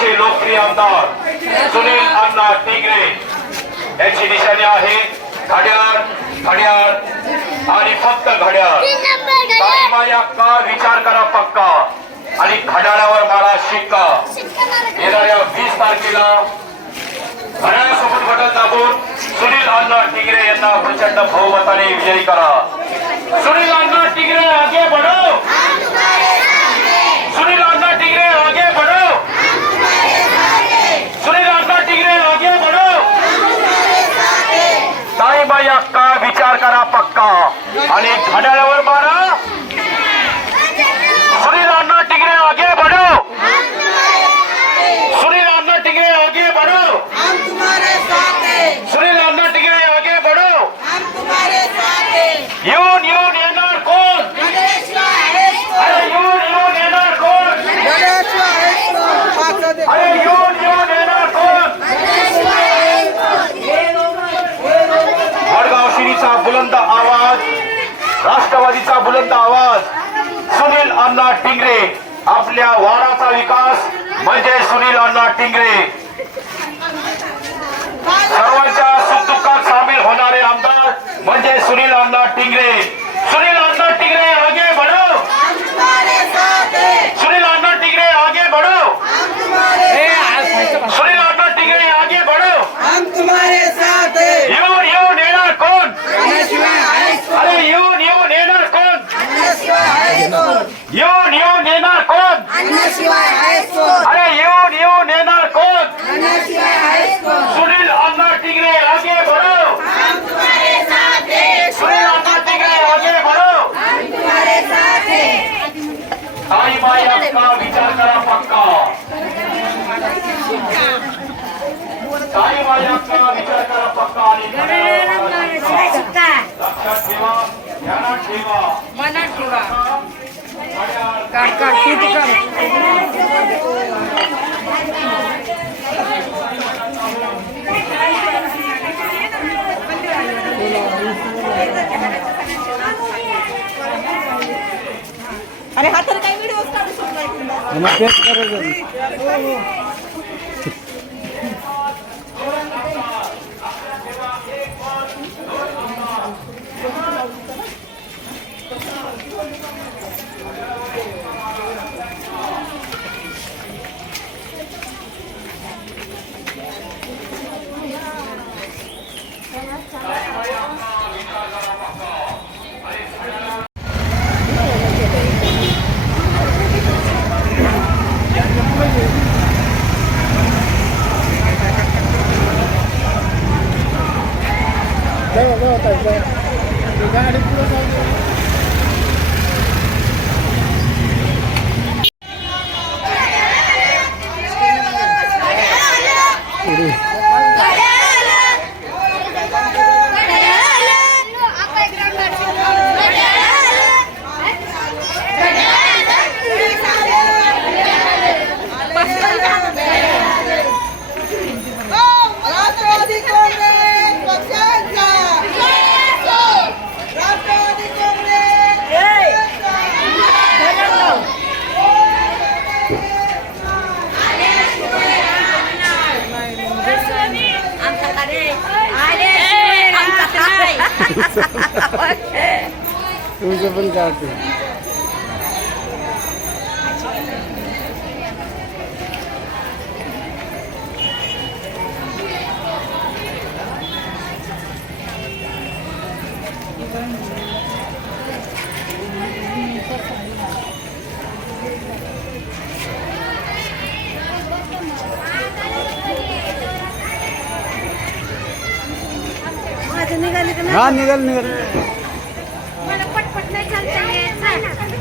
धरणीचे लोकप्रिय आमदार सुनील अण्णा टिगरे यांची निशाणी आहे. घड्याळ घड्याळ आणि फक्त घड्याळ. माझ्या का? विचार करा पक्का. आणि घड्याळावर मारा शिक्का. येणाऱ्या वीस तारखेला घड्याळासोबत बटन दाबून सुनील अण्णा टिगरे यांना प्रचंड बहुमताने विजयी करा. सुनील अण्णा टिगरे आगे बढो सुनील अण्णा टिगरे आगे बढो सुनील अण्णा टिगरे आगे बढो ताईबाई अक्का विचार करा पक्का आणि घड्याळावर मारा सुनील अण्णा टिगरे आगे बढो सुनील अण्णा टिगरे आगे बढो हम तुम्हारे साथ हैं सुनील अण्णा टिगरे आगे बढो हम तुम्हारे साथ हैं येऊन येऊन येणार कोण गणेशवा आहेस तो अरे येऊन येऊन येणार कोण गणेशवा आहेस तो पाच दे अरे येऊन येऊन येणार कोण गणेशवा आहेस तो वडगाव शिरीचा बुलंद आवाज राष्ट्रवादीचा बुलंद आवाज. सुनील अण्णा टिंगरे आपल्या वाराचा विकास म्हणजे सुनील अण्णा टिंगरे. सर्वांच्या सुखदुःखात सामील होणारे आमदार म्हणजे सुनील अण्णा टिंगरे सुनील अण्णा टिंगरे आगे बढो हम तुम्हारे साथ हैं सुनील अण्णा टिंगरे आगे बढो हम तुम्हारे सुनील अण्णा टिंगरे आगे बढो हम तुम्हारे साथ हैं येऊन येऊन येणार कोण गणेशवा आहेस तो अरे येऊन येऊन येणार कोण गणेशवा आहेस तो येऊन येऊन येणार कोण गणेशवा आहेस तो अरे येऊन येऊन येणार कोण गणेशवा आहेस तो सुनील अण्णा टिंगरे आगे बढो हम तुम्हारे साथ हैं सुनील अण्णा टिंगरे आगे बढो हम तुम्हारे साथ हैं ताई बाई अक्का विचार करा पक्का ताई बाई विचार करा पक्का आणि लक्षात ठेवा ध्यानात ठेवा मनात ठेवा काढ काढ किती काढ? अरे हा तर काही व्हिडिओ काढू शकतो गाडी पुढे जाऊ दे. Who's up and got निघाली हा निघाल निघाल. पटपट नाही चालत